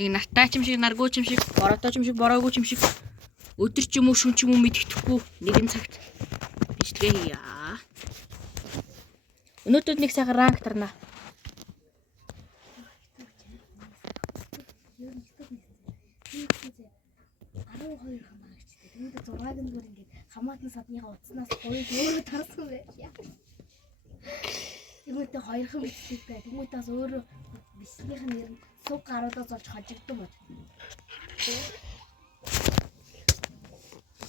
Нэг нартай ч юм шиг, наргүй ч юм шиг, бороотой ч юм шиг, бороогүй ч юм шиг. Өдөр ч юм уу, шүн ч юм уу мэддэхгүй нэгэн цагт бичлэгээ хийя. Өнөөдөр нэг сайхан ранг тарна. Тэгмээд 6-г нь бүр ингээд хамаатан садныхаа утаснаас гоёг өөрөө тарсан байшаа. Тэгмээд 2хан бичлэг бай. Тэгмээдээс өөрөө бичлэгийнх нь нэр нь суг гаруудаа золж хожигдсон бод.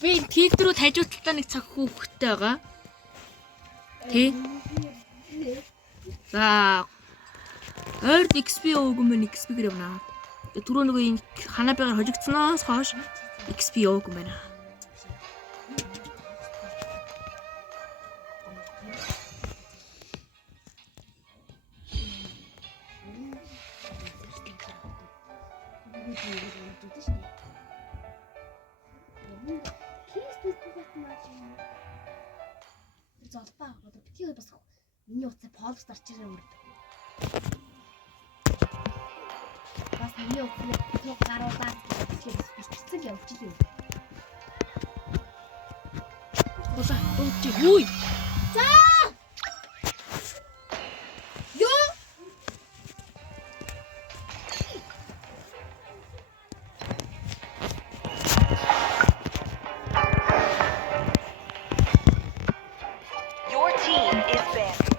Би тийдрүүд хажууталтаа нэг цаг хүүхэдтэй байгаа. Тий. За. Ойрд XP өөг юм XP гэр явна. Түрүү нөгөө юм ханаа байгаар хожигдсноос хойш XP өөг юм байна. Золбаа одоо битгий бас миний утсаа полс дарчираа үрд. Бас миний утсаа гаруудаа битгий бичсэн явчихлаа. Улаа дууч хүй. За! Ёо! Your team is banned.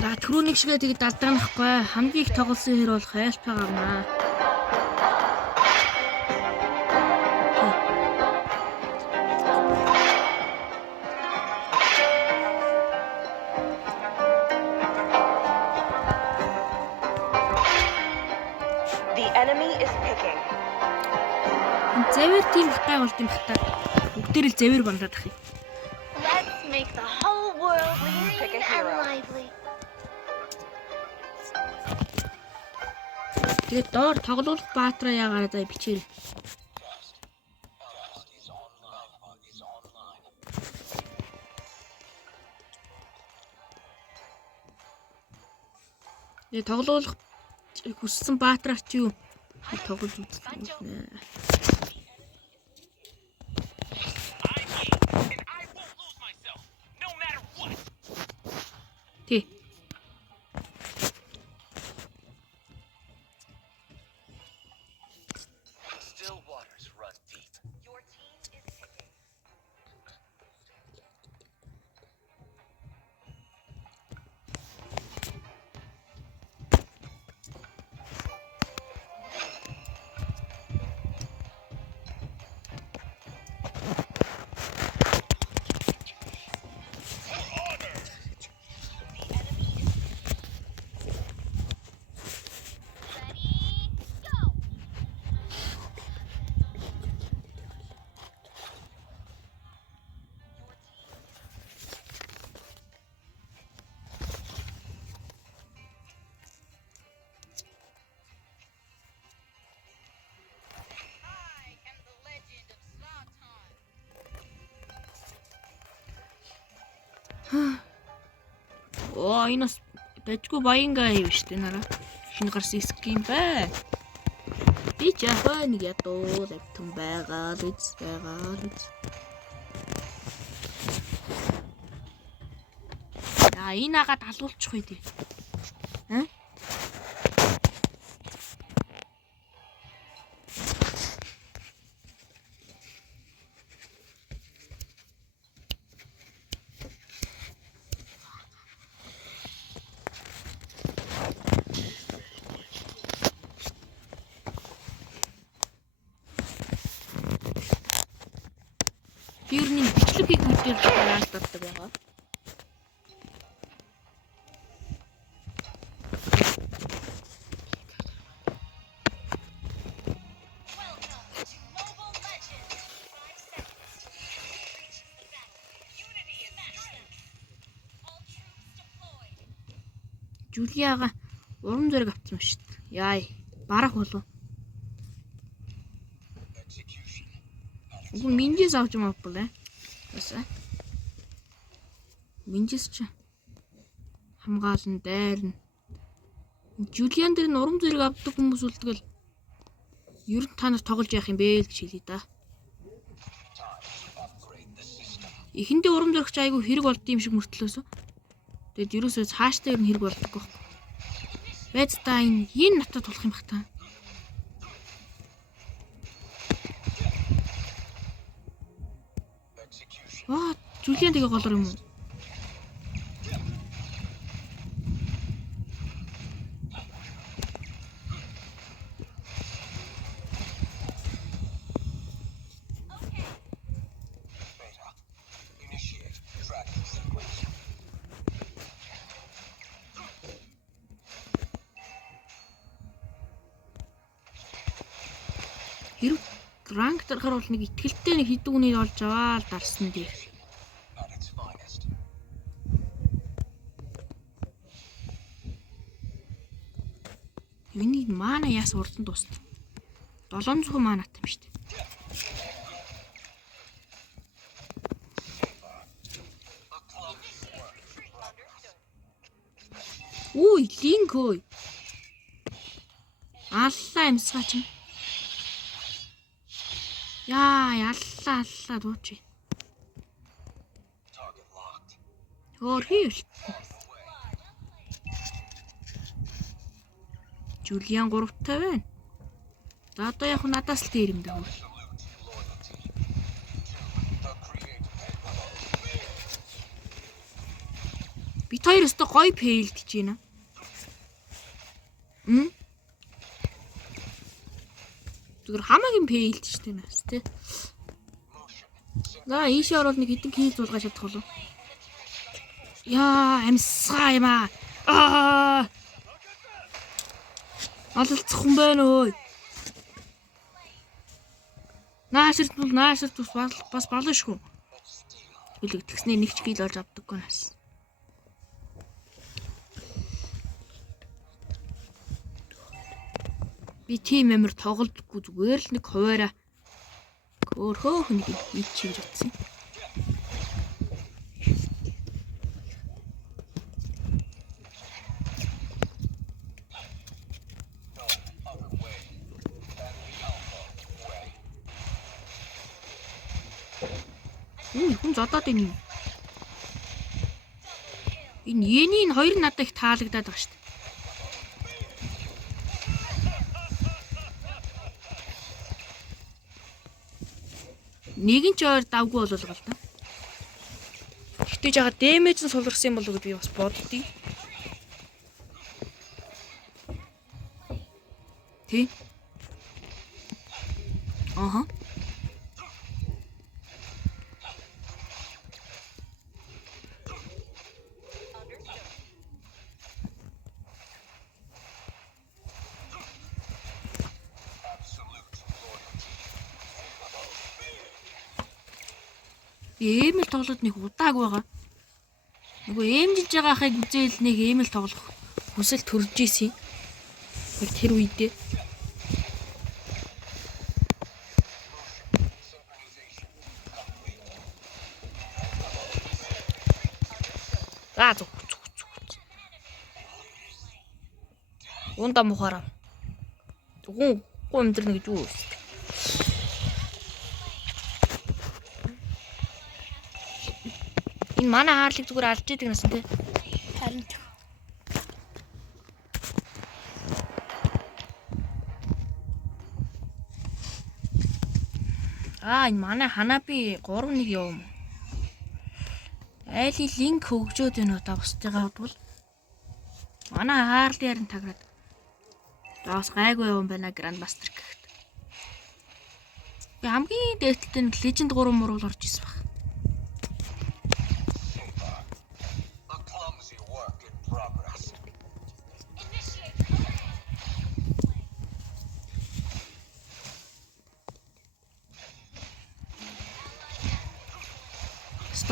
За түрүүний шигээ тэгээд далдаанахгүй хамгийн их тоглосон хэр бол хайлт байгаа. The enemy is picking. Зэвэр тийм их гай болд юм хата. Бүгдээр л зэвэр бандаад ах юм. Let's make the whole world pick a hero. Тэгээд доор тоглох баатраа яагаад за бичээл. Тэгээд тоглох хүссэн баатраар чи юу тоглож үзсэн. Тий. Still waters run deep. Your team is picking. Оо энэ бас дажгүй баянгаа хийв штэ нараа. Шинэ гарсан скин бай. Би ч яхаа нэг ядуу лэптон байгаа л үз. Яа энэ агаад алуулчих үү тий. Юурны бичлэг хийх үедээ гараад татдаг байгаа. Жулияга уран зориг авсан шүү дээ. Яа, барах болов. Уг минжис авч юм авбал ээ. Ясаа. Минжис ч хамгаална, дайрна. Жулиан дээр нь урам зориг авдаг хүмүүс үлдгэл ер нь та нар тоглож яах юм бэ л гэж хэлээ да. Эхэндээ урам зоригч айгу хэрэг болд юм шиг мөртлөөсөө. Тэгэд ерөөсөө цааштай ер нь хэрэг болдоггүй. Байц та энэ натад тулах юм бах та. Жулиан тэгээ голор юм уу? Хэрэг ранг дарахаар бол нэг ихтгэлтэй нэг хэдэн үнийг олж аваад дарсан дээр. Миний мана яас урдан дуусна. 700 манат юм шүү дээ. Үй, линкой. Аллаа юмсгаач. Яа, аллаа дууч. Өөр хийвэл. Жулиан 3-тай байна. За одоо яг надаас л дээр юм даа. Бид хоёр өстө гоё фейлдэж байна. Зүгээр хамаагийн фейлдэж байна бас тий. За ийшээ ороод нэг хэдэн кил зулгаж чадах болов. Яа, амсгаа юм аа. Алалцах хүн байна өө. Нааширт бас болно шүү. Үлэг тэгснээ нэг ч кил олж авдаггүй нас. Би тим амир тоглодоггүй зүгээр л нэг хуваараа хөөх нэг ийчиж утсан. Хүн зодоод энэ. Энэ Йенийн хоёр надад их таалагдаад байгаа шүү дээ. Нэг нь ч өөр давгүй болов л да. Гэтэ жаага дэмэж нь сулгарсан юм болов уу гэж би бас боддгийг. Тий. Аха. Эмэл тоглоод нэг удааг байгаа. Нөгөө эмжилж байгаа ахыг үзээл нэг эмэл тоглох хүсэл төрж ийсэн. Тэр үедээ. Зүг. Унда мухараа. Гүн амьдрна гэж юу вэ? Манай хаарлыг зүгээр алж идэг насан тий. Харин энэ манай ханаби 3-1 явна. Айлын линк хөгжөөд байна уу та бусдыгаа бодвол. Манай хаарлын ярин таграад. Бас гайгүй юм байна Grandmaster гэхэд. Би хамгийн дээдлэлтэй нэг Legend 3 муурал орж ирсэн баг.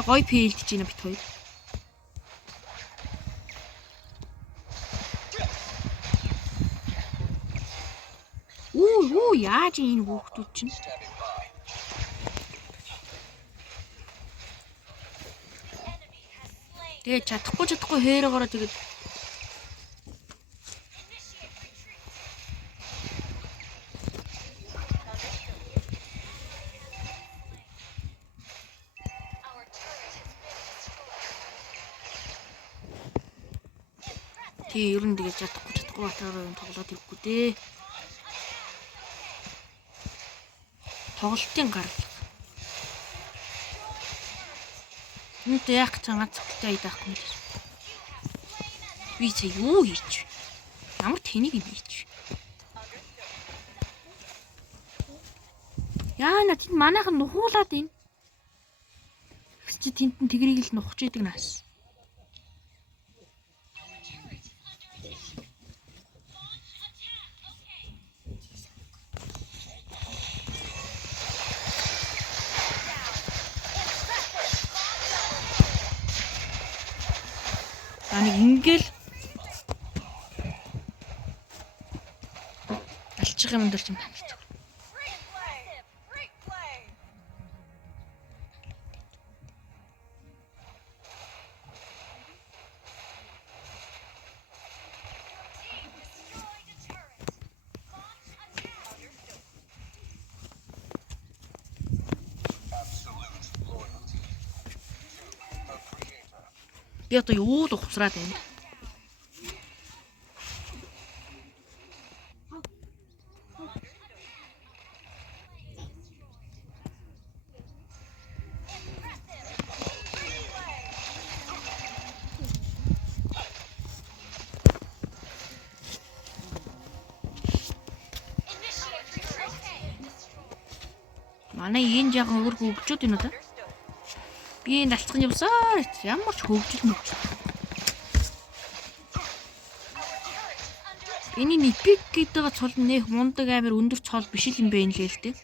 Гоё фейлдэж байна бит хоёр. Оо яаж энэ хүүхдүүд чинь. Тэгээ чадахгүй хээрэгээрээ тэгээд тий ер нь тэгээд чадахгүй батараа юм тоглоод ирэхгүй дээ. Тоглолтын гарал. Энд яг цангаа цогтой айдаахгүй юм. Би цаа юу хийч вэ? Ямар тэнийг юм хийч вэ? Яана тэнд манайхан нухуулаад байна. Чи тэнд нь тэгрийг л нухаж идэг наас. Аник ингээл алчих юм дэр чим таньж. Би одоо юу л ухсраад байна. Манай энэ жаахан өөр хөгжөөд байна уу та? Би энэ алцхан явсаар ямар ч хөгжил мөгжил. Энэ эпик гэдэг цол нэх мундаг амир өндөр цол биш л юм байна лээ л дээ.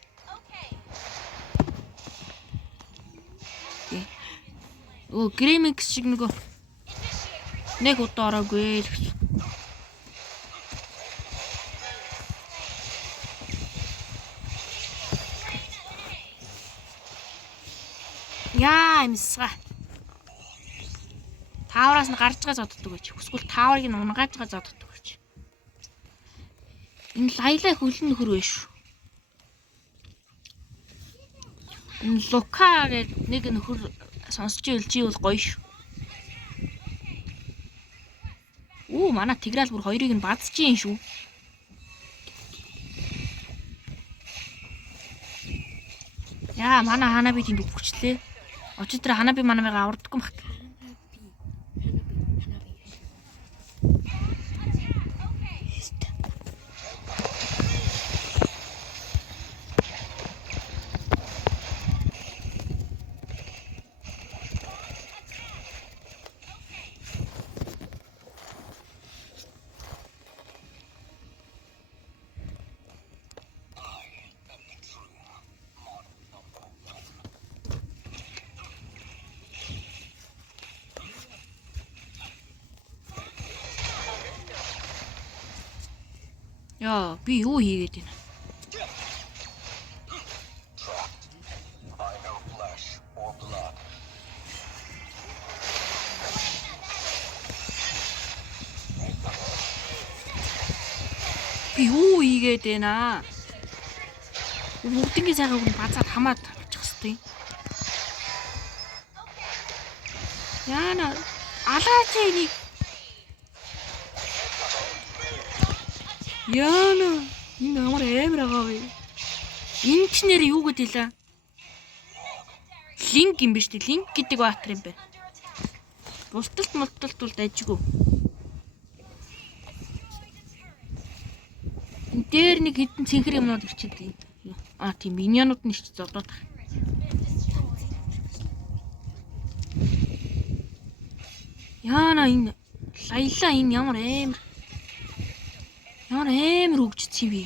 Оо Гремикс шиг нөгөө нэг удаа ороогүй л гэж. Яа имсга. Таараас нь гарч байгаа зодддаг гэж. Хүсвэл тааврыг нь унгааж байгаа зодддаг гэж. Энэ лайлаа хөлн нөхөр вэ шүү. Энэ Лука гэдэг нэг нөхөр сонсч илжий бол гоё шүү. Оо манай Тиграл бүр хоёрыг нь бадчихин шүү. Яа манай Ханаби тэнд өгчлээ. Очиотэр Ханаби манамайгаа авардаггүй мах. Яа, би юу хийгээд байна? Би юу хийгээд байна? Бүгднийг сайхан базаад хамаад авчих хэвтэй. Яана, алаач энийг. Яана, энэ амар байгаа вэ? Энэ ч нэр юу гэдэг лээ? Линк юм биш үү? Линк гэдэг баатар юм байна. Булталт бол дайжгүй. Энэ дээр нэг хитэн цэнхэр юмнууд ирчээд. Аа тийм миньонууд нь ч зодоод тах. Яана энэ лайлаа энэ ямар амар хөгжсөн юм бэ?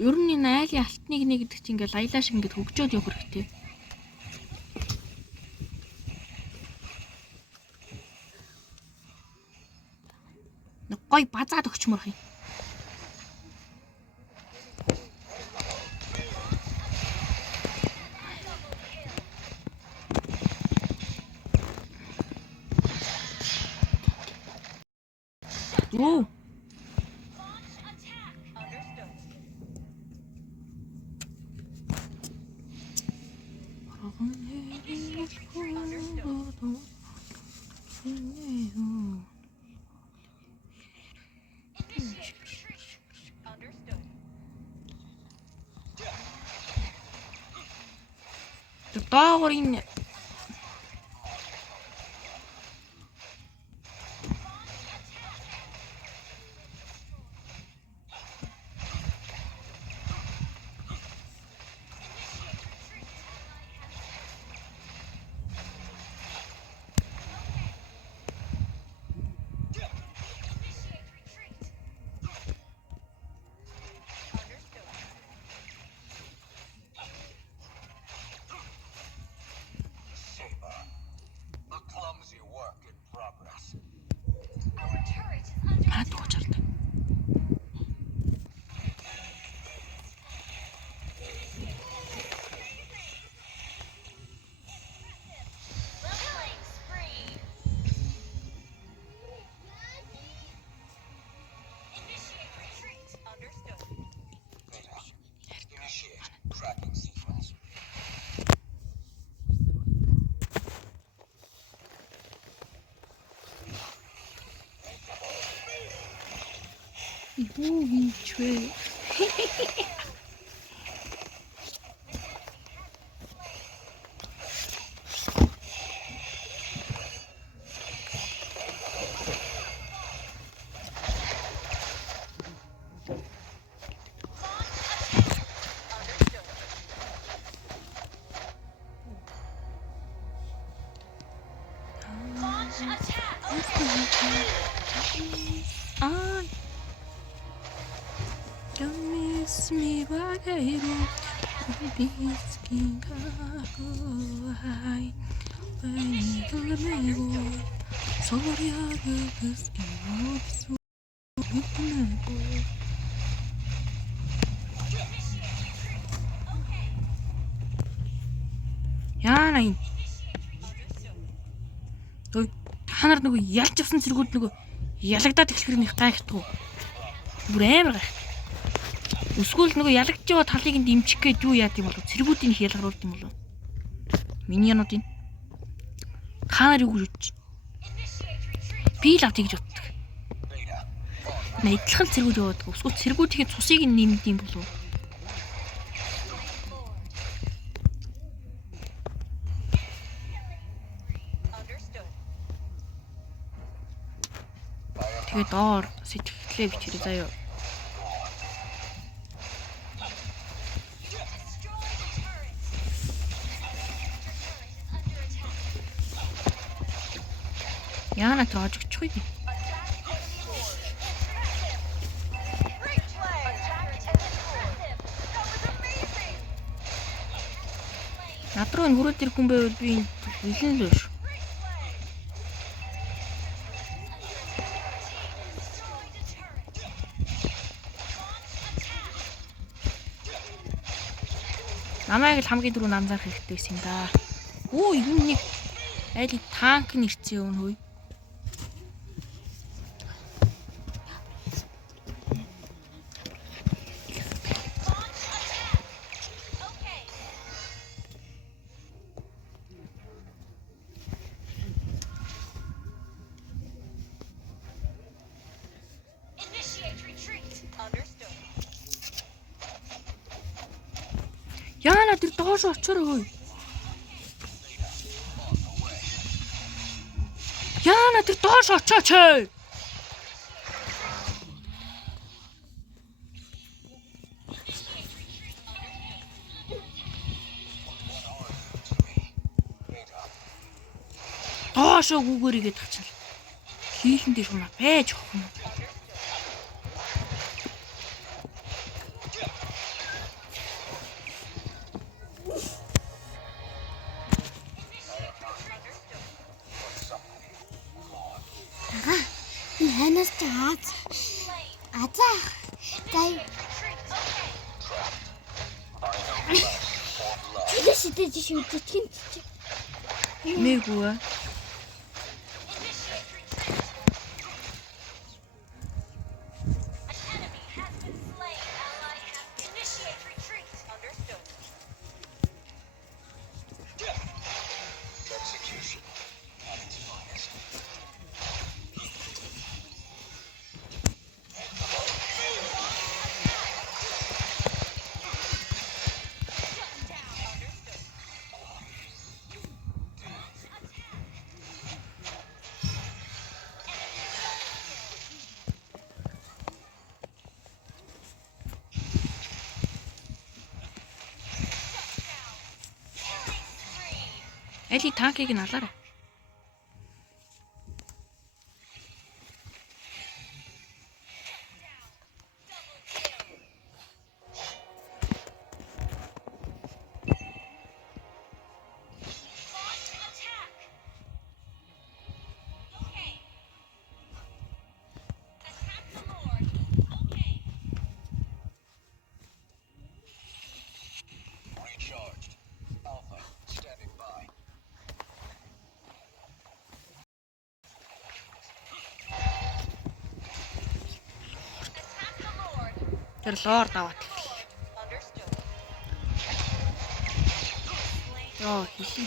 Ер нь энэ айлын алтныг нэг гэдэг чинь ингээл лайлаа шиг ингээд хөгжөөд явах хэрэгтэй. Нэг гой базаад өгчмөр хий. Оо. Доогор энэ A clumsy work in progress. хатуучаад. Killing spree. Initiate retreat. Understood. Beta. Initiate tracking sequence. Юу хийж вэ? Launch attack. Ah. Don't miss me back here. Bisking high. When you go. Sorry, I was scared. So яана энэ. Ой, та нар нөгөө ялж авсан цэргүүд нөгөө ялагдаад эхлэхэр нэг гайхтгүй. Бүр амар гайх. Эсвэл нөгөө ялагдж байгаа талыг нь дэмжих гээд юу яад юм болов? Цэргүүдийн их ялгаруулд юм болов? Миньонуудын. Та нар юу гэж бодож? Би л авт гэж боддог. Найдлах цэргүүд яваад. Эсвэл цэргүүдийн цусыг нь нэмд юм болов? Тэгээ доор сэтгэлээ бичээрэй заяа. Яана троож өгчих үү? Над руу хөрөөд ирэх хүн байвал би хэлэн л биш. Намайг л хамгийн түрүү анзаарах хэрэгтэй байсан юм да. Оо, энэ нэг айл танк нэрсэн юм хөөе. Initiate retreat. Understood. Яана тэр доош очоор хөөе. Яана тэр доош очооч. Доошоо гүгээрийгээ тачаал. Хийлэн дээр шунаа байж охин. Энэ хайна Манайс ч азаа. Гай. Чи шидэж шүтчих юм чи. Мэгүү. Execution at its finest. Эли танкийг нь алаарай. Recharged. Alpha, standing by. Тэр лорд аваад. Йоо, хийсэн.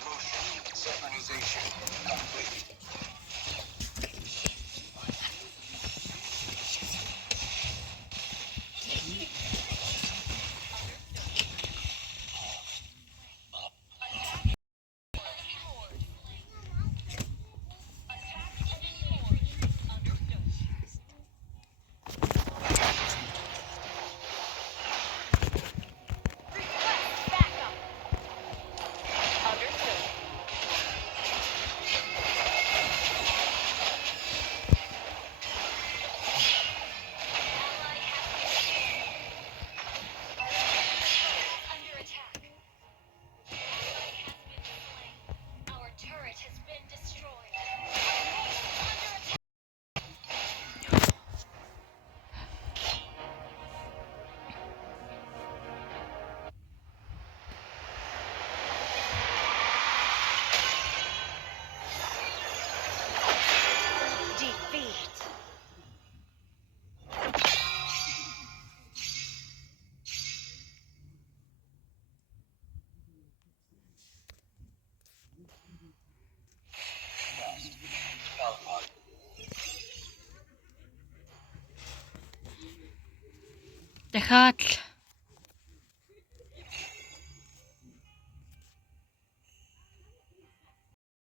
Motion synchronization complete. Alpha. Дахиад л